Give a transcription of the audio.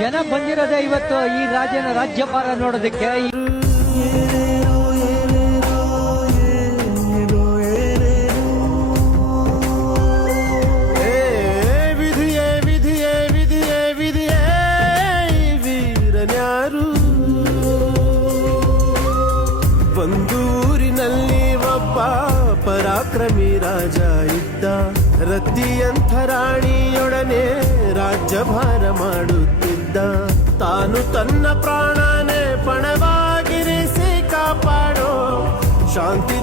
ಜನ ಬಂದಿರೋದೇ ಇವತ್ತು ಈ ರಾಜ್ಯಪಾಲ ನೋಡೋದಕ್ಕೆ. ಒಂದೂರಿನಲ್ಲಿ ಒಬ್ಬ ಪರಾಕ್ರಮಿ ರಾಜ ಇದ್ದ. ರತಿಯಂಥ ರಾಣಿಯೊಡನೆ ರಾಜ್ಯಭಾರ ಮಾಡುತ್ತಿದ್ದ. ತಾನು ತನ್ನ ಪ್ರಾಣನೇ ಪಣವಾಗಿರಿಸಿ ಕಾಪಾಡೋ ಶಾಂತಿ